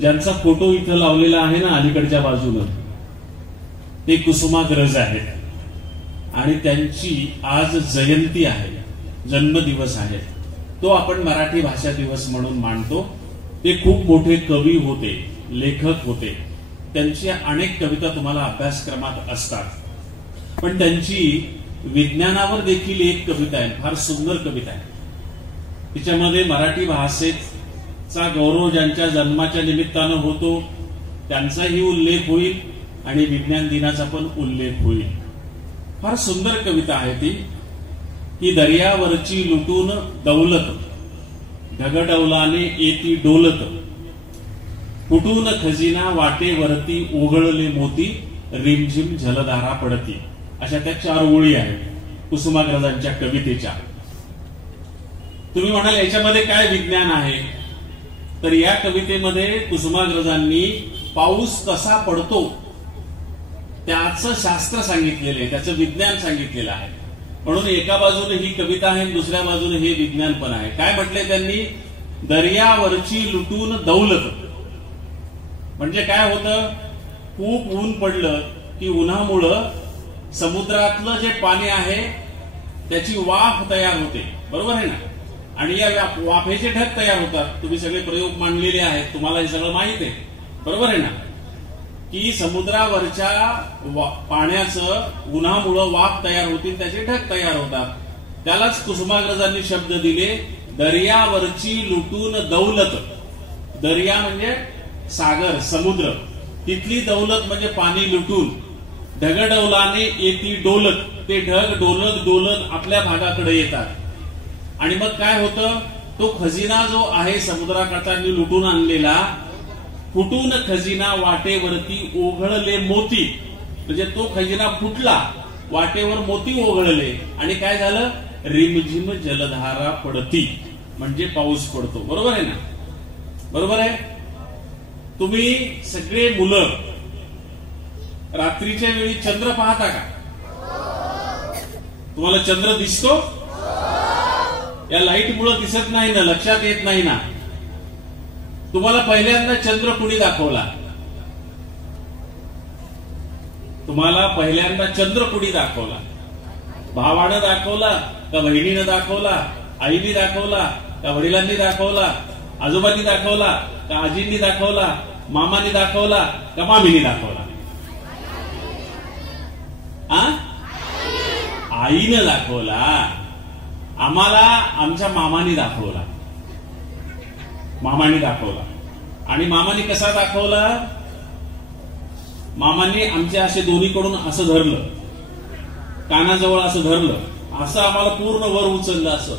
ज्यांचा फोटो इथं लावलेला आहे ना अलीकडच्या बाजूनं, ते कुसुमाग्रज आहेत आणि त्यांची आज जयंती आहे, जन्मदिवस आहे. तो आपण मराठी भाषा दिवस म्हणून मानतो. ते खूप मोठे कवी होते, लेखक होते. त्यांची अनेक कविता तुम्हाला अभ्यासक्रमात असतात. पण त्यांची विज्ञानावर देखील एक कविता आहे, फार सुंदर कविता आहे. तिच्यामध्ये मराठी भाषेचा गौरव ज्यांच्या जन्माच्या निमित्तानं होतो त्यांचाही उल्लेख होईल आणि विज्ञान दिनाचा पण उल्लेख होईल. फार सुंदर कविता आहे ती. की दर्यावरची लुटून दौलत, ढगडौलाने येती डोलत, फुटून खजिना वाटेवरती ओघळले मोती, रिमझिम जलधारा पडती. अशा त्या 4 ओळी आहेत कुसुमाग्रजांच्या कवितेच्या. तुम्ही म्हणाल याच्यामध्ये काय विज्ञान आहे? तर या कवितेमध्ये कुसुमाग्रजांनी पाऊस कसा पडतो त्याचं शास्त्र सांगितलेलं आहे, त्याचं विज्ञान सांगितलेलं आहे. म्हणून एका बाजूने ही कविता आहे, दुसऱ्या बाजूने हे विज्ञान पण आहे. काय म्हटलंय त्यांनी? दर्यावरची लुटून दौलत. म्हणजे काय होतं? खूप ऊन पडलं की उन्हामुळं समुद्रातलं जे पाणी आहे त्याची वाफ तयार होते, बरोबर आहे ना? आणि या वाफेचे ढग तयार होतात. तुम्ही सगळे प्रयोग मांडलेले आहेत, तुम्हाला हे सगळं माहित आहे, बरोबर आहे ना? की समुद्रावरच्या पाण्याचं उन्हामुळं वाफ तयार होतील, त्याचे ढग तयार होतात. त्यालाच कुसुमाग्रजांनी शब्द दिले, दर्यावरची लुटून दौलत. दर्या म्हणजे सागर, समुद्र. तिथली दौलत म्हणजे पाणी लुटून. ढगडौलाने येती डोलत. ते ढग डोलत डोलत आपल्या भागाकडे येतात. आणि मग काय होतं? तो खजिना जो आहे समुद्राकाठांनी लुटून आणलेला, फुटून खजिना वाटेवरती ओघळले मोती. म्हणजे तो खजिना फुटला, वाटेवर मोती ओघळले आणि काय झालं? रिमझिम जलधारा पडती. म्हणजे पाऊस पडतो, बरोबर आहे ना? बरोबर आहे. तुम्ही सगळे मुलं रात्रीच्या वेळी चंद्र पाहता का? तुम्हाला चंद्र दिसतो? या लाईट मुळे दिसत नाही ना, लक्षात येत नाही ना. तुम्हाला पहिल्यांदा चंद्र कुणी दाखवला? तुम्हाला पहिल्यांदा चंद्र कुणी दाखवला? भावानं दाखवला का बहिणीनं दाखवला? आईने दाखवला का वडिलांनी दाखवला? आजोबांनी दाखवला का आजींनी दाखवला? मामाने दाखवला का मामीने दाखवला? आईनं दाखवला. आम्हाला आमच्या मामाने दाखवला. मामाने दाखवला. आणि मामाने कसा दाखवला? मामाने आमच्या असे दोन्हीकडून असं धरलं, कानाजवळ असं धरलं, असं आम्हाला पूर्ण वर उचललं असं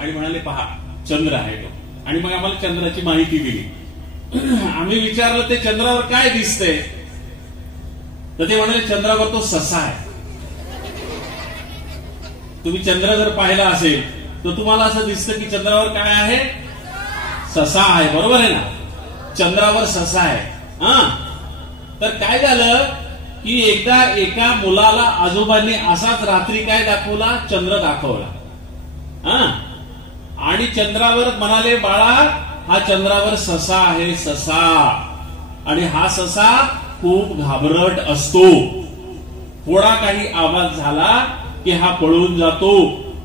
आणि म्हणाले पहा चंद्र आहे तो. आणि मग आम्हाला चंद्राची माहिती दिली. आम्ही विचारलं ते चंद्रावर काय दिसतंय? तर ते म्हणाले चंद्रावर तो ससा आहे. तुम्ही चंद्र जर पाहिला असेल तर तुम्हाला असं दिसतं की चंद्रावर काय आहे? ससा आहे, बरोबर आहे ना? चंद्रावर ससा आहे. तर काय झालं की एकदा एका मुलाला आजोबांनी असाच रात्री काय दाखवला? चंद्र दाखवला. आणि चंद्रावर म्हणाले बाळा हा चंद्रावर ससा आहे, ससा. आणि हा ससा खूप घाबरट असतो. थोडा काही आवाज झाला की हा पळून जातो.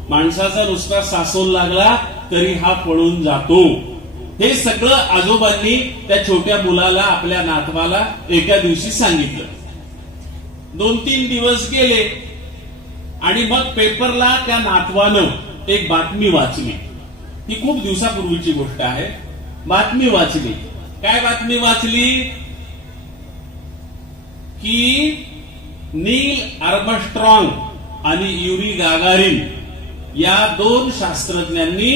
माणसाचा नुसता सासोल लागला तरी हा पळून जातो. हे सगळं आजोबांनी त्या छोट्या मुलाला, आपल्या नातवाला एका दिवशी सांगितलं. 2-3 दिवस गेले आणि मग पेपरला त्या नातवानं एक बातमी वाचली. ही खूप दिवसापूर्वीची गोष्ट आहे. बातमी वाचली. काय बातमी वाचली? की नील आर्मस्ट्रॉंग आणि युरी गागारिन या 2 शास्त्रज्ञांनी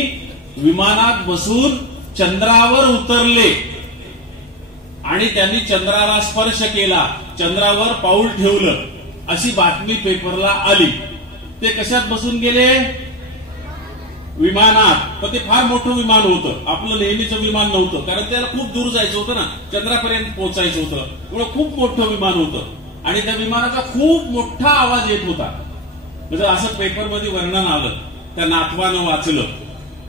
विमानात बसून चंद्रावर उतरले आणि त्यांनी चंद्राला स्पर्श केला, चंद्रावर पाऊल ठेवलं, अशी बातमी पेपरला आली. ते कशात बसून गेले? विमानात. पण ते फार मोठं विमान होतं, आपलं नेहमीचं विमान नव्हतं. कारण त्याला खूप दूर जायचं होतं ना, चंद्रापर्यंत पोहोचायचं होतं. एवढं खूप मोठं विमान होतं आणि त्या विमानाचा खूप मोठा आवाज येत होता. म्हणजे असं पेपरमध्ये वर्णन आलं. त्या नातवानं वाचलं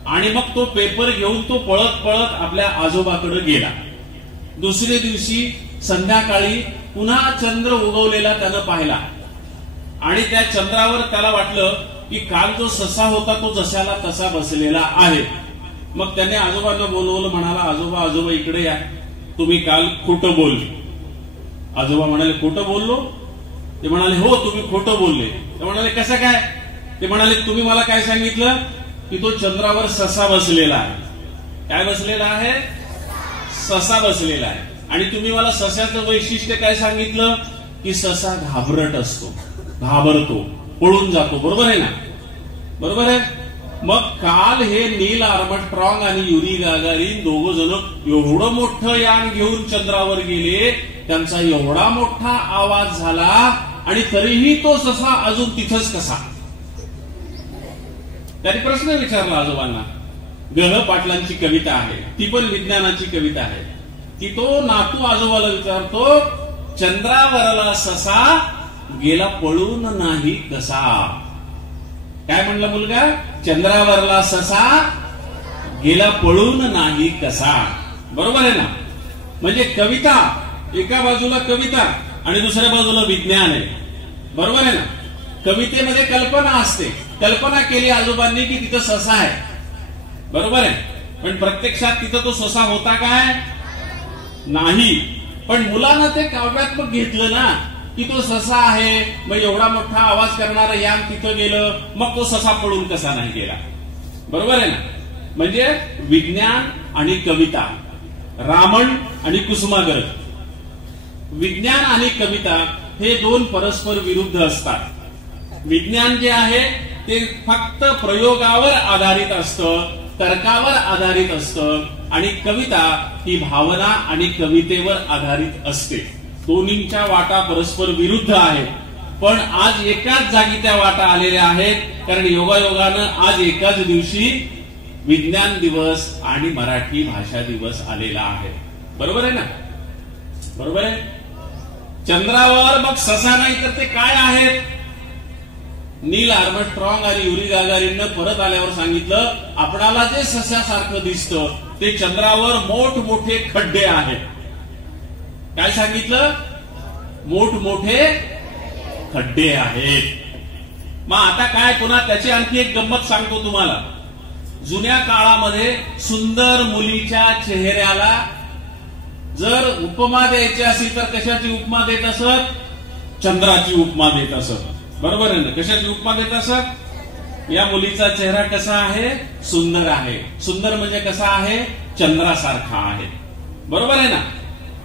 आणि मग तो पेपर घेऊन तो पळत पळत आपल्या आजोबाकडे गेला. दुसऱ्या दिवशी संध्याकाळी पुन्हा चंद्र उगवलेला त्यानं पाहिला आणि त्या चंद्रावर त्याला वाटलं की काल जो ससा होता तो जशाला तसा बसलेला आहे. मग त्याने आजोबांना बोलवलं, म्हणाला आजोबा आजोबा इकडे या, तुम्ही काल खोटं बोलले. आजोबा म्हणाले खोटं बोललो? ते म्हणाले हो तुम्ही खोटं बोलले. ते म्हणाले कसं काय? ते म्हणाले तुम्ही मला काय सांगितलं की तो चंद्रावर ससा बसलेला आहे. काय बसलेला आहे? ससा बसलेला आहे. आणि तुम्ही मला सस्याचं वैशिष्ट्य काय सांगितलं की ससा घाबरट असतो, घाबरतो, पळून जातो. बरोबर आहे ना? बरोबर आहे. मग काल हे नील आर्मस्ट्रॉंग आणि युरी गागारीन दोघ जण एवढं मोठं यान घेऊन चंद्रावर गेले, त्यांचा एवढा मोठा आवाज झाला आणि तरीही तो ससा अजून तिथंच कसा? त्यांनी प्रश्न विचारला आजोबांना. ग पाटलांची कविता आहे, ती पण विज्ञानाची कविता आहे, की तो नातू आजोबाला विचारतो चंद्रावरला ससा गेला पळून नाही कसा? काय म्हणला मुलगा? चंद्रावरला ससा गेला पळून नाही कसा. बरोबर आहे ना? म्हणजे कविता एका बाजूला कविता आणि दुसऱ्या बाजूला विज्ञान आहे. बरोबर आहे ना? कवितेमध्ये कल्पना असते, कल्पना केली आजोबांनी की तिथं ससा आहे. बरोबर आहे. पण प्रत्यक्षात तिथं तो ससा होता काय? नाही. पण मुलांना ते काव्यात्मक घेतलं ना की तो ससा आहे, मग एवढा मोठा आवाज करणारं यान तिथं गेलं, मग तो ससा पळून कसा नाही गेला? बरोबर आहे ना? म्हणजे विज्ञान आणि कविता, रामण आणि कुसुमाग्रज. विज्ञान आणि कविता हे दोन परस्पर विरुद्ध असतात. विज्ञान जे आहे ते फक्त प्रयोगावर आधारित असतं, तर्कावर आधारित असतं, आणि कविता ही भावना आणि कवितेवर आधारित असते. दोन्हींच्या वाटा परस्पर विरुद्ध आहेत, पण आज एकाच जागी त्या वाटा आलेल्या आहेत. कारण योगायोगानं आज एकाच दिवशी विज्ञान दिवस आणि मराठी भाषा दिवस आलेला आहे. बरोबर आहे ना? बरोबर आहे. चंद्रावर मग ससा नाही तर ते काय आहेत? नील आर्मस्ट्रॉंग आणि युरी गागारीननं परत आल्यावर सांगितलं आपणाला जे सस्यासारखं दिसतं ते चंद्रावर मोठमोठे खड्डे आहेत. काय सांगितलं? मोठमोठे खड्डे आहेत. मग आता काय, पुन्हा त्याची आणखी एक गंमत सांगतो तुम्हाला. जुन्या काळामध्ये सुंदर मुलीच्या चेहऱ्याला जर उपमा द्यायची असेल तर कशाची उपमा देत असत? चंद्राची उपमा देत असत. बरोबर आहे ना? कशाची उपमा देत असत? या मुलीचा चेहरा कसा आहे? सुंदर आहे. सुंदर म्हणजे कसा आहे? चंद्रासारखा आहे. बरोबर आहे ना?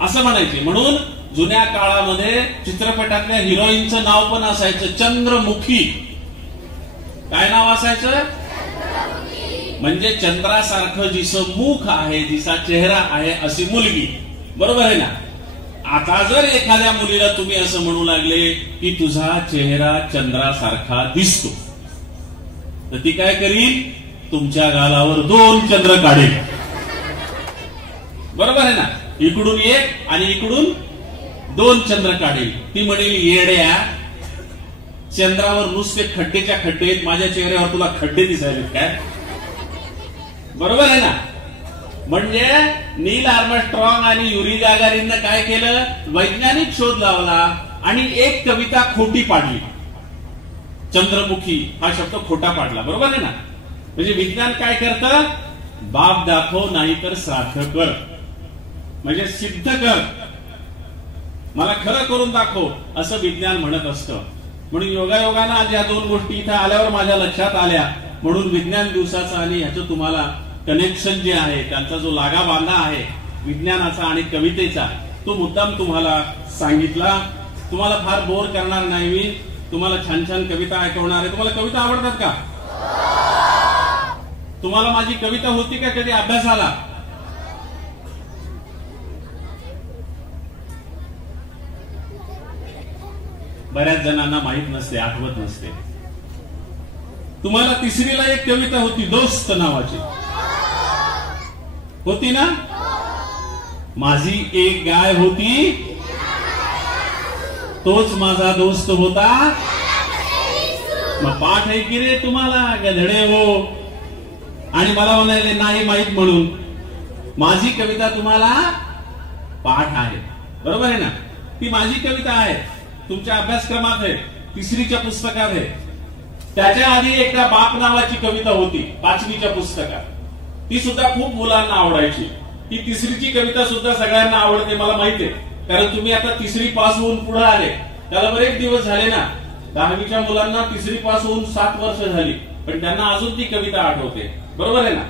असं म्हणायचे. म्हणून जुन्या काळामध्ये चित्रपटातल्या हिरोईनचं नाव पण असायचं चंद्रमुखी. काय नाव असायचं? म्हणजे चंद्रासारखं जिचं मुख आहे, जिचा चेहरा आहे अशी मुलगी. बरोबर आहे ना? आता जर एखाद्या मुलीला तुम्ही असं म्हणू लागले की तुझा चेहरा चंद्रासारखा दिसतो, तर ती काय करील? तुमच्या गालावर 2 चंद्र काढेल. बरोबर आहे ना? इकडून एक आणि इकडून 2 चंद्र काढेल. ती म्हणेल येड्या, चंद्रावर नुसते खड्डेच्या खड्डे आहेत, माझ्या चेहऱ्यावर तुला खड्डे दिसायलेत काय? बरोबर आहे ना? म्हणजे नील आर्मस्ट्रॉंग आणि युरी गागारीननं काय केलं? वैज्ञानिक शोध लावला आणि एक कविता खोटी पाडली. चंद्रमुखी हा शब्द खोटा पाडला. बरोबर आहे ना? म्हणजे विज्ञान काय करतं? बाप दाखव नाही तर श्राद्ध कर. म्हणजे सिद्ध कर, मला खरं करून दाखव, असं विज्ञान म्हणत असतं. म्हणून योगायोगानं आज या 2 गोष्टी इथं आल्यावर माझ्या लक्षात आल्या. म्हणून विज्ञान दिवसाचा आणि ह्याचं तुम्हाला कनेक्शन जे आहे, त्यांचा जो लागा बांधा आहे विज्ञानाचा आणि कवितेचा, तो मुद्दाम तुम्हाला सांगितला. तुम्हाला फार बोर करणार नाही मी. तुम्हाला छान छान कविता ऐकवणार आहे. तुम्हाला कविता आवडतात का? तुम्हाला माझी कविता होती का कधी अभ्यासाला? बऱ्याच जणांना माहित नसते, आठवत नसते. तुम्हाला 3रीला एक कविता होती दोस्त नावाची, होती ना? माझी एक गाय होती, तोच माझा दोस्त होता. मग पाठ आहे की रे तुम्हाला गधडे हो? आणि मला म्हणाले नाही माहित म्हणून. माझी कविता तुम्हाला पाठ आहे, बरोबर आहे ना? ती माझी कविता आहे, तुमच्या अभ्यासक्रमात आहे, तिसरीच्या पुस्तकात आहे. त्याच्या आधी एकदा बाप नावाची कविता होती 5वीच्या पुस्तकात, ती सुद्धा खूप मुलांना आवडायची. ती तिसरीची कविता सुद्धा सगळ्यांना आवडते मला माहिती आहे, कारण तुम्ही आता तिसरी पास होऊन पुढे आले, त्याला बरेच दिवस झाले ना. 10वीच्या मुलांना तिसरी पास होऊन 7 वर्ष झाली, पण त्यांना अजून ती कविता आठवते, बरोबर आहे ना?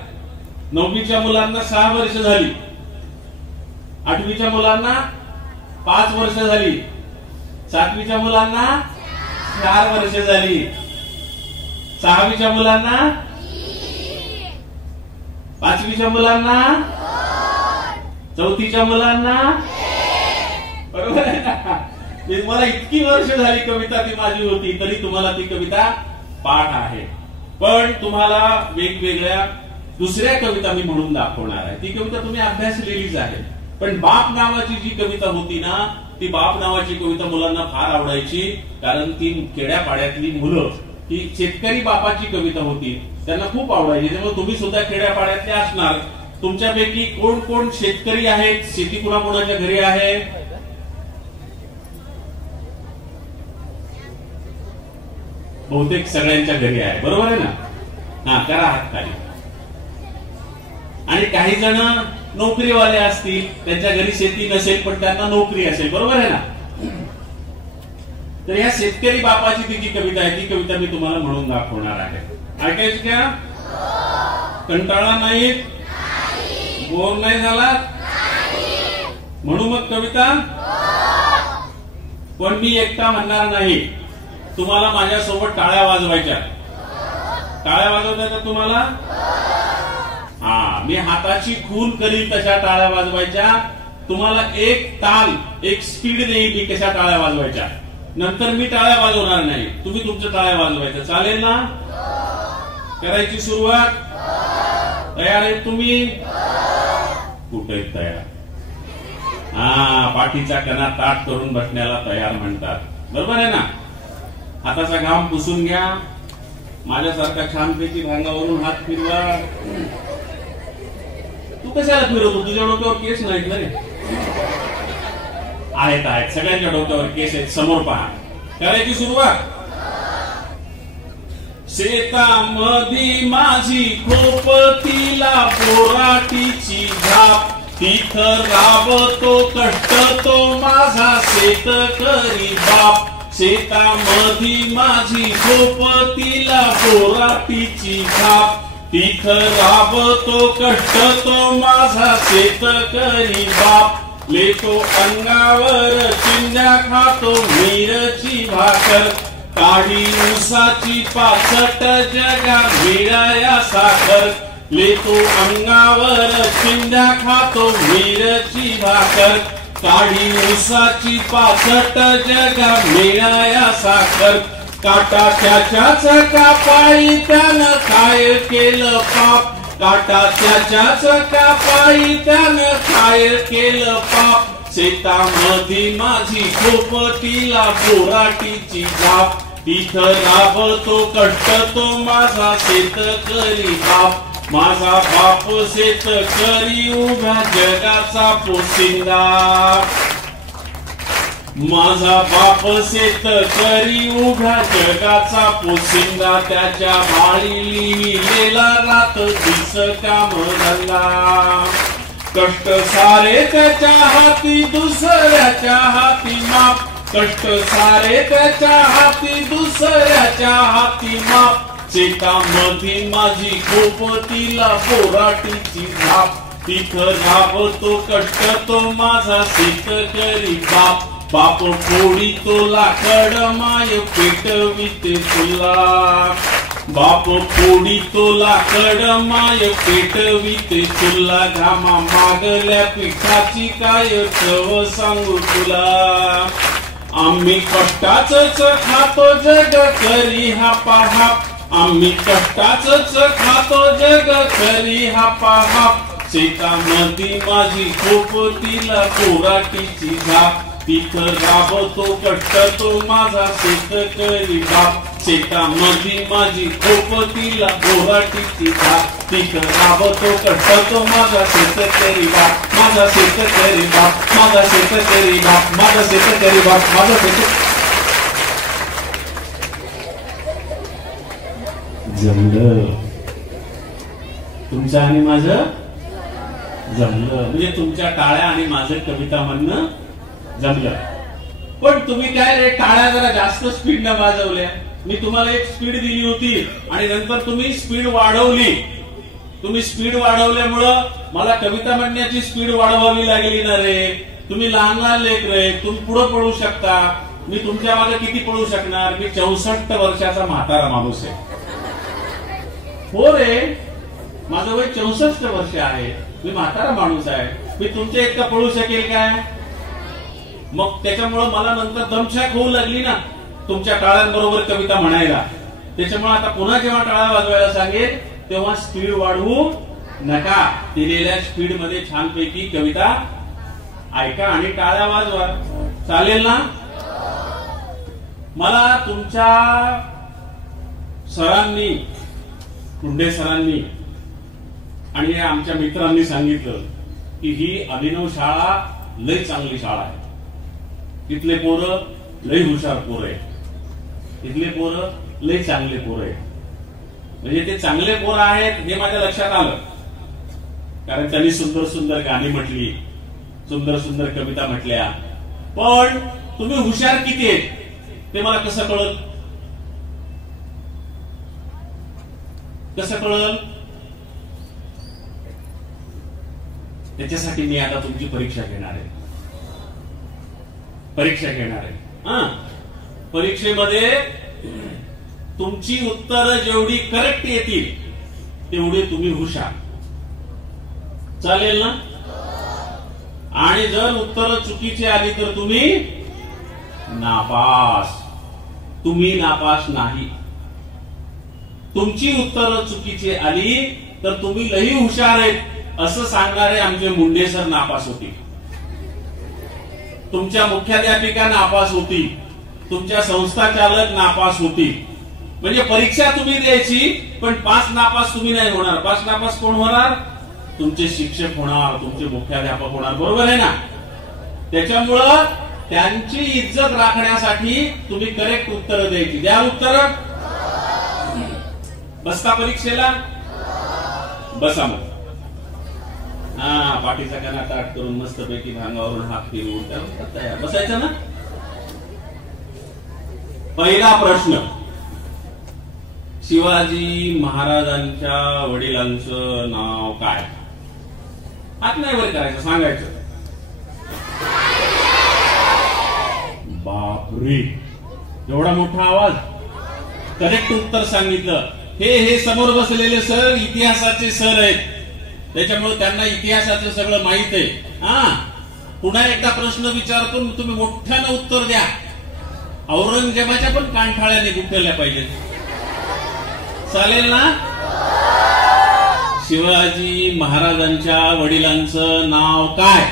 9वीच्या मुलांना 6 वर्ष झाली, 8वीच्या मुलांना 5 वर्ष झाली, 7वीच्या मुलांना 4 वर्ष झाली, 6वीच्या मुलांना 5वीच्या मुलांना 4थीच्या मुलांना, बरोबर आहे ना? मला इतकी वर्ष झाली कविता ती माझी होती, तरी तुम्हाला ती कविता पाठ आहे. पण तुम्हाला वेगवेगळ्या दुसऱ्या कविता मी म्हणून दाखवणार आहे. ती कविता तुम्ही अभ्यासलेलीच आहे. पण बाप नावाची जी कविता होती ना, ती बाप नावाची कविता मुलांना फार आवडायची, कारण ती खेड्यापाड्यातली मुलं, ती शेतकरी बापाची कविता होती, त्यांना खूप आवडायची. त्यामुळे तुम्ही सुद्धा खेड्यापाड्यातले असणार. तुमच्यापैकी कोण कोण शेतकरी आहेत? शेती कुणाकुणाच्या घरी आहे? बहुतेक सगळ्यांच्या घरी आहे, बरोबर आहे ना? हा, करा हात खाली. आणि काही जण नोकरीवाले असतील, त्यांच्या घरी शेती नसेल पण त्यांना नोकरी असेल, बरोबर आहे ना? तर या शेतकरी बापाची ती जी कविता आहे, ती कविता मी तुम्हाला म्हणून दाखवणार आहे. ऐकायची का? कंटाळा नाही? बोर नाही झाला? म्हणू मग कविता. पण मी एकटा म्हणणार नाही, तुम्हाला माझ्यासोबत टाळ्या वाजवायच्या. टाळ्या वाजवता तुम्हाला? हा, मी हाताची खून करील तशा टाळ्या वाजवायच्या. तुम्हाला एक ताल, एक स्पीड देईल मी कशा टाळ्या वाजवायच्या. नंतर मी टाळ्या वाजवणार नाही, तुम्ही तुमच्या टाळ्या वाजवायच्या. चालेल ना? करायची सुरुवात? तयार आहे तुम्ही? कुठे तयार? हा, पाठीचा कणा ताट करून बसण्याला तयार म्हणतात, बरोबर आहे ना? हाताचा घाम पुसून घ्या. माझ्यासारखा छानपैकी भांगावरून हात फिरवा. तू कशाला फिरवतो? तुझ्या डोक्यावर केस नाहीत ना रे? आहेत आहेत, सगळ्यांच्या डोक्यावर केस आहेत. समोर पहा. करायची सुरुवात. शेतामधी माझी खोप, तिला बोराटीची झाप, तिथं राबतो कष्ट तो माझा शेतकरी बाप. शेतामधी माझी खोप, तिला बोराटीची झाप, तिथं राबतो कष्ट तो माझा शेतकरी बाप. लेतो अंगावर चिंध्या, खातो मिरची भाकर, काढी उसाची पाचट, जगा मिळाया साखर. लेतो अंगावर चिंध्या, खातो मिरची भाकर, काढी उसाची पाचट, जगा मिळाया साखर. काटा त्याच्याच कापाई, त्यानं काय केलं पाप, काटा त्याच्याच कापाई, त्यानं काय केलं पाप. शेतामधी माझी खोप, तिला बोराटीची झाप, तिथं राबतो कष्ट तो माझा शेतकरी बाप. माझा बाप शेतकरी, उभ्या जगाचा पोशिंदा. माझा बाप शेतकरी, उभ्या जगाचा पोशिंदा. त्याच्या माळी लिहिलेला रात दिस काम धंदा. कष्ट सारे त्याच्या हाती, दुसऱ्याच्या हाती माप. कष्ट सारे त्याच्या हाती, दुसऱ्याच्या हाती माप. शेतामधी माझी खोप, तिला बोराटीची झाप, तिथं राबतो कष्ट तो माझा शेतकरी बाप. बाप फोडी तो लाकड, माय पेटविते चुल्हा. बाप फोडी तो लाकड, माय पेटविते चुल्हा. घामा मागल्या पिठाची काय चव सांगू तुला. आम्ही कष्टाच खातो, जग करी हा पहा. आम्ही कष्टाच खातो, जग करी हा पहा. शेतामधी माझी खोप, तिला बोराटीची झाप, पीक राबतो कट्टतो माझा शेतकरी बाप, शेतामध्ये माझी खोपतीला बोराटीची थाप. पीक राबतो कट्टतो माझा शेतकरी बाप, माझा शेतकरी बाप, माझा शेतकरी बाप, माझा शेतकरी बाप, माझा शेतकरी. जमलं तुमचं आणि माझं, जमलं म्हणजे तुमच्या टाळ्या आणि माझं कविता म्हणणं जमलं. पण तुम्ही काय रे टाळ्या जरा जास्त स्पीड न वाजवल्या. मी तुम्हाला एक स्पीड दिली होती आणि नंतर तुम्ही स्पीड वाढवली. तुम्ही स्पीड वाढवल्यामुळं मला कविता म्हणण्याची स्पीड वाढवावी लागली ना रे. तुम्ही लहान लहान लेकरे, तुम्ही पुढे पळू शकता. मी तुमच्या मागे किती पळू शकणार. मी 64 वर्षाचा म्हातारा माणूस आहे. हो रे, माझं वय 64 वर्ष आहे. मी म्हातारा माणूस आहे. मी तुमच्या इतका पळू शकेल काय. मग त्याच्यामुळं मला नंतर दमछाक होऊ लागली ना तुमच्या टाळ्यांबरोबर कविता म्हणायला. त्याच्यामुळे आता पुन्हा जेव्हा टाळा वाजवायला सांगेल तेव्हा स्पीड वाढवू नका. दिलेल्या स्पीड मध्ये छानपैकी कविता ऐका आणि टाळ्या वाजवा. चालेल ना. मला तुमच्या सरांनी, कुंडे सरांनी आणि आमच्या मित्रांनी सांगितलं की ही अभिनव शाळा लय चांगली शाळा आहे. तिथले पोरं लय हुशार पोरं आहे. तिथले पोरं लय चांगले पोरं आहे. म्हणजे ते चांगले पोरं आहेत हे माझ्या लक्षात आलं. कारण त्यांनी सुंदर सुंदर गाणी म्हटली, सुंदर सुंदर कविता म्हटल्या. पण तुम्ही हुशार किती आहेत ते मला कसं कळलं. कसं कळलं. त्याच्यासाठी मी आता तुमची परीक्षा घेणार आहे. परीक्षा घेणार आहे. परीक्षेमध्ये तुमची उत्तरं जेवढी करेक्ट येतील तेवढे तुम्ही हुशार. चालेल ना. आणि जर उत्तरं चुकीची आली तर तुम्ही नापास. तुम्ही नापास नाही. तुमची उत्तरं चुकीची आली तर तुम्ही लई हुशार आहेत असं सांगणारे आमचे मुंडे सर नापास होती. तुमच्या मुख्याध्यापिका नापास होती. तुमच्या संस्था चालक नापास होती. म्हणजे परीक्षा तुम्ही द्यायची पण पास नापास तुम्ही नाही होणार. पास नापास कोण होणार. तुमचे शिक्षक होणार, तुमचे मुख्याध्यापक होणार. बरोबर आहे ना. त्याच्यामुळं त्यांची इज्जत राखण्यासाठी तुम्ही करेक्ट उत्तर द्यायची. द्या उत्तर. बसता परीक्षेला. बसा मग. पाठीचा काना ताट करून मस्तपैकी भांगावरून हात फिरवून तयार बसायचं ना. पहिला प्रश्न. शिवाजी महाराजांच्या वडिलांचं नाव काय. हात नाही वर करायचं, सांगायचं. बापरे, एवढा मोठा आवाज. करेक्ट उत्तर सांगितलं. हे समोर बसलेले सर इतिहासाचे सर आहेत. त्याच्यामुळे त्यांना इतिहासाचं सगळं माहित आहे. पुन्हा एकदा प्रश्न विचारतो, तुम्ही मोठ्यानं उत्तर द्या. औरंगजेबाच्या पण कानठाळ्याने गुंतवल्या पाहिजेत. चालेल ना. शिवाजी महाराजांच्या वडिलांचं नाव काय.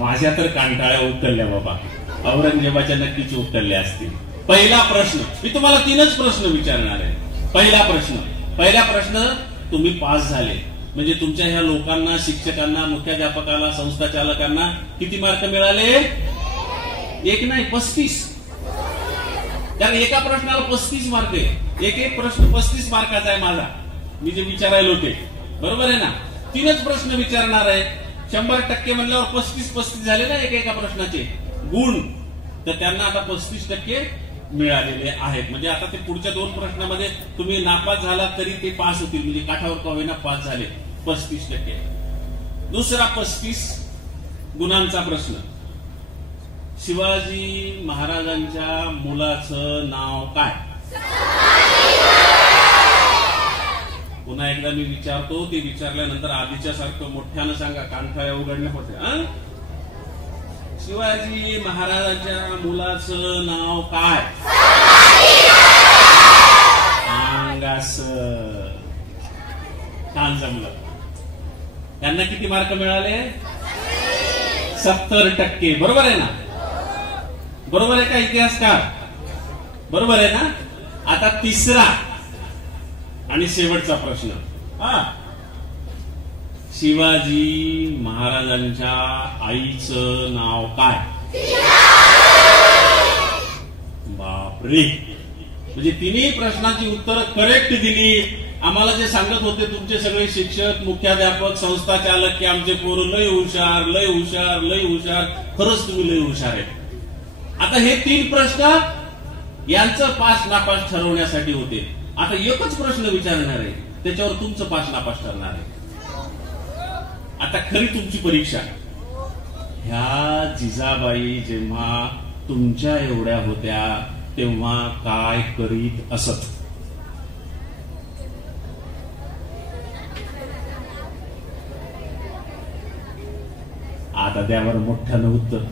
माझ्या तर कानठाळ्या उचलल्या बाबा. औरंगजेबाच्या नक्कीच उचलल्या असतील. पहिला प्रश्न. मी तुम्हाला 3च प्रश्न विचारणार आहे. पहिला प्रश्न तुम्ही पास झाले म्हणजे तुमच्या ह्या लोकांना, शिक्षकांना, मुख्याध्यापकाला, संस्था चालकांना किती मार्क मिळाले. 1 नाही 35. कारण एका प्रश्नाला 35 मार्क आहे. एक प्रश्न 35 मार्काचा आहे माझा. मी जे विचारायला होते. बरोबर आहे ना. 3च प्रश्न विचारणार आहे. 100% म्हणल्यावर 35 झाले ना एका प्रश्नाचे गुण. तर त्यांना आता 35% मिळालेले आहेत. म्हणजे आता ते पुढच्या 2 प्रश्नामध्ये तुम्ही नापास झाला तरी ते पास होतील. म्हणजे काठावर का होईना पास झाले. 35%. दुसरा 35 गुणांचा प्रश्न. शिवाजी महाराजांच्या मुलाचं नाव काय. पुन्हा एकदा मी विचारतो. ते विचारल्यानंतर आधीच्या सारखं मोठ्यानं सांगा. कानठाळ्या उघडण्या होत्या. शिवाजी महाराजांच्या मुलाचं नाव काय. अंगास. छान जमलं. त्यांना किती मार्क मिळाले. 70%. बरोबर आहे ना? बरोबर आहे का इतिहासकार? बरोबर आहे ना? आता तिसरा आणि शेवटचा प्रश्न. शिवाजी महाराजांच्या आईचं नाव काय? बापरे, म्हणजे तिन्ही प्रश्नांची उत्तरं करेक्ट दिली. आम्हाला जे सांगत होते तुमचे सगळे शिक्षक, मुख्याध्यापक, संस्था चालक की आमचे पोरं लय हुशार, लय हुशार, लय हुशार. खरंच तुम्ही लय हुशार आहे. आता हे 3 प्रश्न यांचं पास नापास ठरवण्यासाठी होते. आता एकच प्रश्न विचारणार आहे, त्याच्यावर तुमचं पास नापास ठरणार आहे. आता खरी तुमची परीक्षा. ह्या जिजाबाई जेव्हा तुमच्या एवढ्या होत्या तेव्हा काय करीत असत? आता त्यावर मोठ्यानं उत्तर.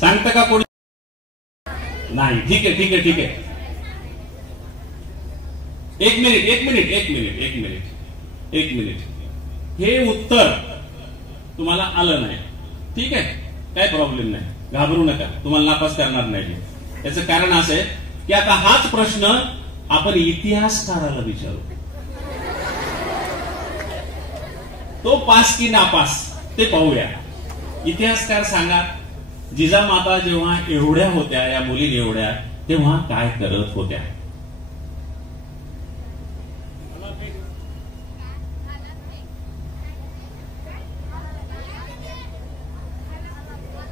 सांगतं का कोणी? नाही. ठीक आहे, ठीक आहे, ठीक आहे. एक मिनिट. हे उत्तर तुम्हाला आलं नाही, ठीक आहे, काय प्रॉब्लेम नाही, घाबरू नका, तुम्हाला नापास करणार नाही. याचं कारण असं आहे की आता हाच प्रश्न आपण इतिहासकाराला विचारू. तो पास की नापास ते पाहूया. इतिहासकार सांगा, जिजामाता जेव्हा एवढ्या होत्या, या मुली एवढ्या, तेव्हा काय करत होत्या?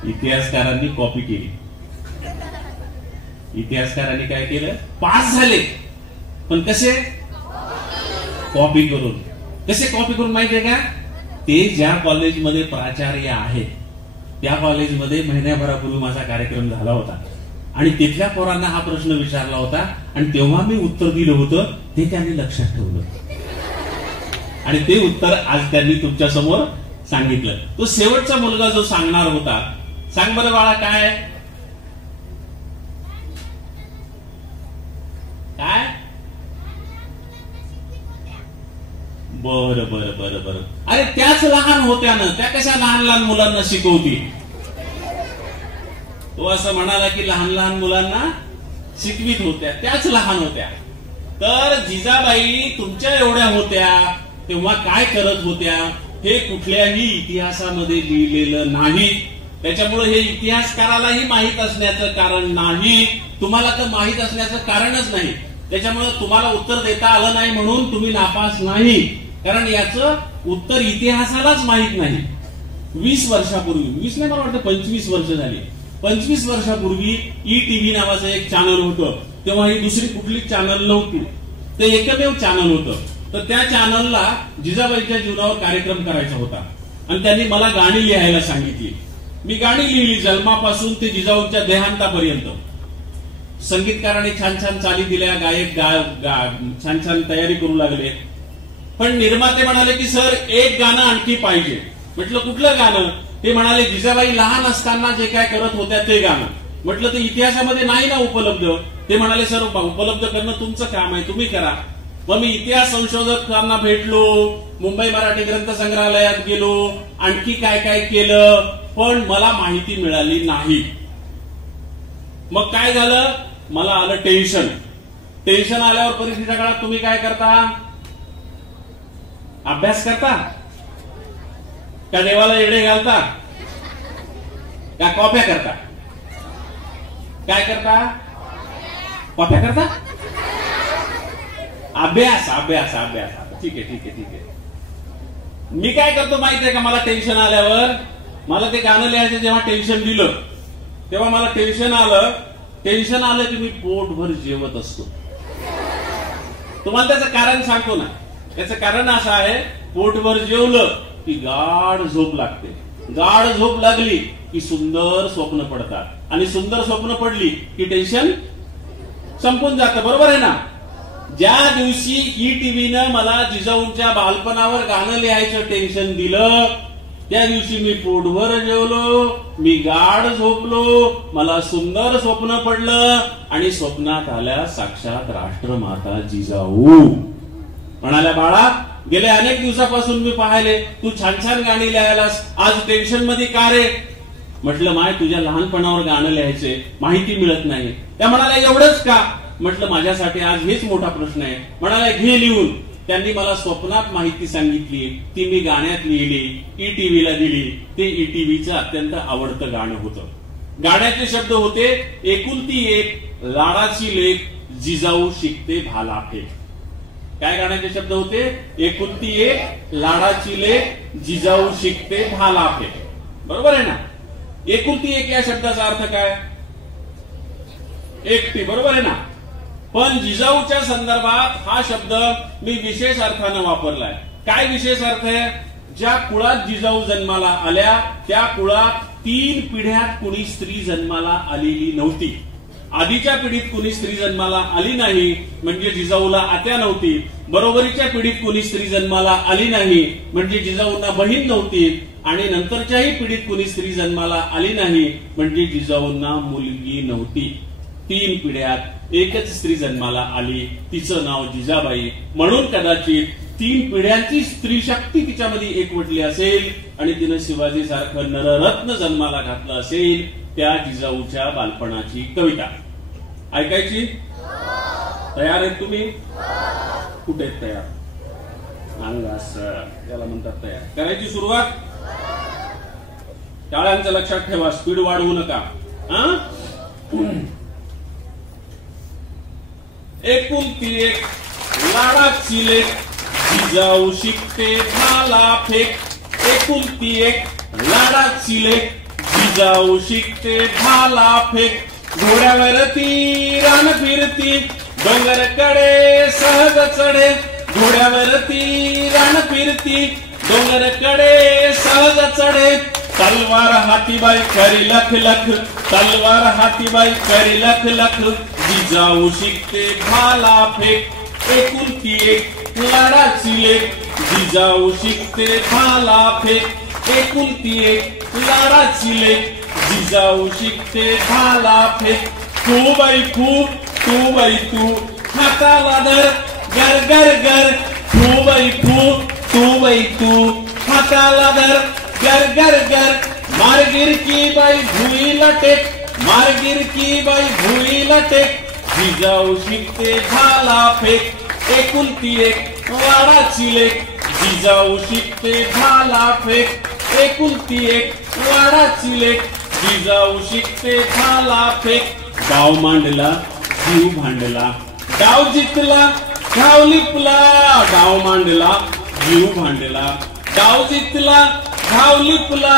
इतिहासकारांनी कॉपी केली. इतिहासकारांनी काय केलं? पास झाले, पण कसे? कॉपी करून. कसे कॉपी करून माहितीये का? ते ज्या कॉलेजमध्ये प्राचार्य आहेत त्या कॉलेजमध्ये महिन्याभरापूर्वी माझा कार्यक्रम झाला होता आणि तिथल्या पोरांना हा प्रश्न विचारला होता आणि तेव्हा मी उत्तर दिलं होतं, ते त्यांनी लक्षात ठेवलं आणि ते उत्तर आज त्यांनी तुमच्या समोर सांगितलं. तो शेवटचा मुलगा जो सांगणार होता, सांग बरं बाळा, काय काय? बरं बरं बरं बरं. अरे त्याच लहान होत्या ना, त्या कशा लहान लहान मुलांना शिकवती? तो असं म्हणाला की लहान लहान मुलांना शिकवीत होत्या, त्याच लहान होत्या. तर जिजाबाई तुमच्या एवढ्या होत्या तेव्हा काय करत होत्या हे कुठल्याही इतिहासामध्ये लिहिलेलं नाही. त्याच्यामुळे हे इतिहासकारालाही माहीत असण्याचं कारण नाही, तुम्हाला तर माहीत असण्याचं कारणच नाही. त्याच्यामुळे तुम्हाला उत्तर देता आलं नाही म्हणून तुम्ही नापास नाही, कारण याचं उत्तर इतिहासालाच माहीत नाही. 20 वर्षापूर्वी, 20 नाही मला वाटतं 25 वर्ष झाली, 25 वर्षापूर्वी ETV नावाचं एक चॅनल होतं. तेव्हा ही दुसरी कुठली चॅनल नव्हती, ते एकमेव चॅनल होतं. तर त्या चॅनलला जिजाबाईच्या जीवनावर कार्यक्रम करायचा होता आणि त्यांनी मला गाणी लिहायला सांगितली. मी गाणी लिहिली जन्मापासून ते जिजाऊंच्या देहांतापर्यंत. संगीतकारांनी छान छान चाली दिल्या, गायक छान छान तयारी करू लागले. पण निर्माते म्हणाले की सर एक गाणं आणखी पाहिजे. म्हटलं कुठलं गाणं? ते म्हणाले जिजाबाई लहान असताना जे काय करत होत्या ते गाणं. म्हटलं ते इतिहासामध्ये नाही ना उपलब्ध. ते म्हणाले सर उपलब्ध करणं तुमचं काम आहे, तुम्ही करा. मग मी इतिहास संशोधकांना भेटलो, मुंबई मराठी ग्रंथ संग्रहालयात गेलो, आणखी काय काय केलं, पण मला माहिती मिळाली नाही. मग काय झालं? मला आलं टेन्शन. टेन्शन आल्यावर परीक्षेच्या काळात तुम्ही काय करता? अभ्यास करता का देवाला येडे घालता का कॉप्या करता? काय करता? कॉप्या करता? अभ्यास अभ्यास अभ्यास. ठीक आहे ठीक आहे ठीक आहे. मी काय करतो माहिती आहे का? मला टेन्शन आल्यावर, मला ते गाणं लिहायचं जेव्हा टेन्शन दिलं तेव्हा मला टेन्शन आलं की मी पोटभर जेवत असतो. तुम्हाला त्याचं कारण सांगतो ना. त्याचं कारण असं आहे, पोटभर जेवलं की गाढ झोप लागते, गाढ झोप लागली की सुंदर स्वप्न पडतात आणि सुंदर स्वप्न पडली की टेन्शन संपून जातं. बरोबर आहे ना? ज्या दिवशी ETVनं मला जिजाऊंच्या बालपणावर गाणं लिहायचं टेन्शन दिलं त्या दिवशी मी पोटभर जेवलो, मी गाढ झोपलो, मला सुंदर स्वप्न पडलं आणि स्वप्नात आल्या साक्षात राष्ट्रमाता जिजाऊ. म्हणाल्या, बाळा गेल्या अनेक दिवसापासून मी पाहिले तू छान छान गाणी लिहायलास, आज टेन्शन मध्ये का रे? म्हटलं, माय तुझ्या लहानपणावर गाणं लिहायचे, माहिती मिळत नाही. त्या म्हणाल्या, एवढंच का? म्हटलं, माझ्यासाठी आज हेच मोठा प्रश्न आहे. म्हणाल्या, घे लिहून. त्यांनी मला स्वप्नात माहिती सांगितली, ती मी गाण्यात लिहिली, ईटीव्हीला दिली. ते ईटीव्हीचं अत्यंत आवडतं गाणं होतं. गाण्याचे शब्द होते, एकुलती एक लाडाची लेक जिजाऊ शिकते भाला फेक. काय गाण्याचे शब्द होते? एकुलती एक लाडाची लेक जिजाऊ शिकते भाला फेक. बरोबर आहे ना? एकुलती एक या शब्दाचा अर्थ काय? एकटी. बरोबर आहे ना? पण जिजाऊच्या संदर्भात हा शब्द मी विशेष अर्थानं वापरलाय. काय विशेष अर्थ आहे? ज्या कुळात जिजाऊ जन्माला आल्या त्या कुळात 3 पिढ्यात कुणी स्त्री जन्माला आलेली नव्हती. आधीच्या पिढीत कुणी स्त्री जन्माला आली नाही म्हणजे जिजाऊला आत्या नव्हती. बरोबरीच्या पिढीत कुणी स्त्री जन्माला आली नाही म्हणजे जिजाऊंना बहीण नव्हती. आणि नंतरच्याही पिढीत कुणी स्त्री जन्माला आली नाही म्हणजे जिजाऊंना मुलगी नव्हती. 3 पिढ्यात एकच स्त्री जन्माला आली, तिचं नाव जिजाबाई. म्हणून कदाचित 3 पिढ्यांची स्त्री शक्ती तिच्यामध्ये एकवटली असेल आणि तिनं शिवाजी सारखं नररत्न जन्माला घातलं असेल. त्या जिजाऊच्या बालपणाची कविता ऐकायची. तयार आहेत तुम्ही? कुठे आहेत तयार? अंगास याला म्हणतात तयार. करायची सुरुवात. टाळ्यांचं लक्षात ठेवा, स्पीड वाढवू नका. एकुलती एक लाडाची लेक जिजाऊ शिकते भाला फेक. एकुलती एक लाडाची लेक जिजाऊ शिकते भाला फेक. घोड्यावरती रान फिरती डोंगरकडे सहज चढे. घोड्यावरती रान फिरती डोंगरकडे सहज चढे. तलवार हातीबाई करी लख लख. तलवार हातीबाई करी लख लख. जिजाऊ शिकते भाला फेक. एकुलती एक लाडाची लेक जिजाऊ शिकते भाला फेक. एकुलती एक लाडाची लेक जिजाऊ शिकते भाला फेक. तू बाई तू बाई तू हाताला धर गर गर गर. तू बाई तू बाई तू हाताला धर गर गर गर. मारगिर की बाई भुईला टेक. मारगिर की बाई भुईला टेक. जिजाऊ शिकते भाला फेक. एकुलती एक लाडाची लेक जिजाऊ शिकते भाला फेक. एकुलती एक लाडाची लेक जिजाऊ शिकते भाला फेक. गाव मांडला जीव भांडला. डाव जिंकला घाव लिपला. डाव मांडला जीव भांडला. डाव जिंकला घाव लिपला.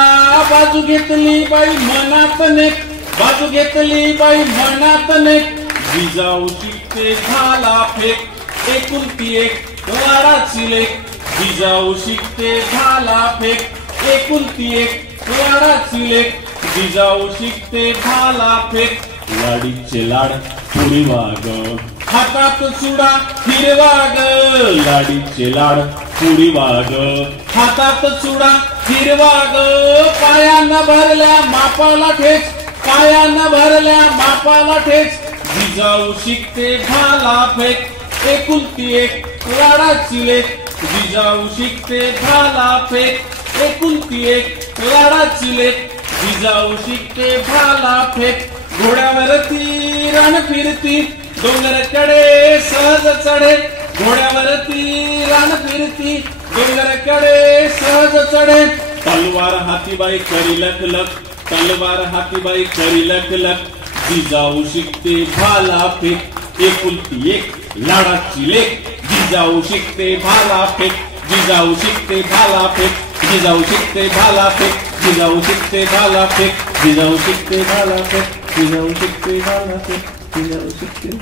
बाजू घेतली बाई मनात नेक. बाजू घेतली बाई मनात नेक. जिजाऊ शिकते भाला फेक. एकुलती एक लाडाची लेक जिजाऊ शिकते भाला फेक. एकुलती एक लाडाची लेक जिजाऊ शिकते भाला फेक. लाडीचे लाड पुढे वाग हातात चुडा हिरवा ग. लाडीचे लाड पुढे वाग हातात चुडा हिरवा ग. पायांना भरल्या मापाला ठेच. पायांना भरल्या मापाला ठेच. जिजाऊ शिकते भाला फेक. एकुलती एक लाडाची लेक जिजाऊ शिकते भाला फेक. एकुलती एक लाडाची लेक जिजाऊ शिकते भाला फेक. घोड्यावरती रान फिरती डोंगरकडे सहज चढे. घोड्यावरती रान फिरती डोंगरकडे सहज चढे. तलवार हातीबाई करी लख लख. तलवार हातीबाई करी लख लख. जिजाऊ शिकते भाला फेक. एकुलती एक लाडाची लेक जिजाऊ शिकते भाला फेक. जिजाऊ शिकते भाला फेक. जिजाऊ शिकते भाला फेक. जिजाऊ शिकते भाला फेक. जिजाऊ शिकते भाला फेक. जिजाऊ शिकते भाला फेक. जिजाऊ शिकते